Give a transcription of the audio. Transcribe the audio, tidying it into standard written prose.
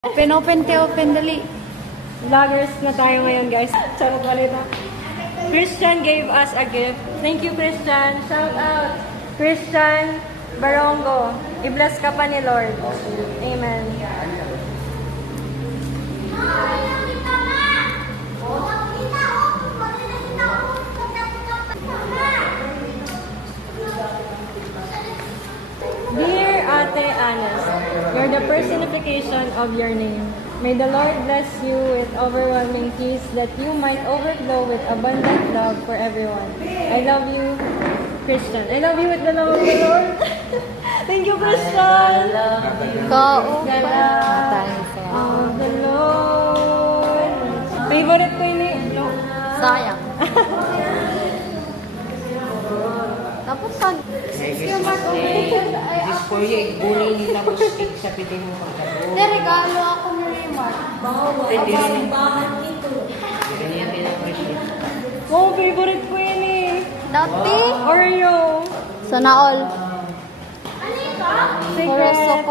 Open, dali. Vloggers na tayo ngayon, guys. Charot balita. Christian gave us a gift. Thank you, Christian. Shout out. Christian Barongo. I-bless ka pa ni Lord. Amen. Dear Ate Anas, you're the personification of your name. May the Lord bless you with overwhelming peace that you might overflow with abundant love for everyone. I love you, Christian. I love you with the love of the Lord. Thank you, Christian. Kao. The love of the Lord. Favorite ko yun eh. No. Sayang. Tapos pag... This is for you. Gulay nila mo stick sa pitin mo magkano. regalo ako ni Raymar. Ganyan pina-appreciate. Oh, favorite ko yun eh. Dati? Oreo. Sana all. Secret. Horoscope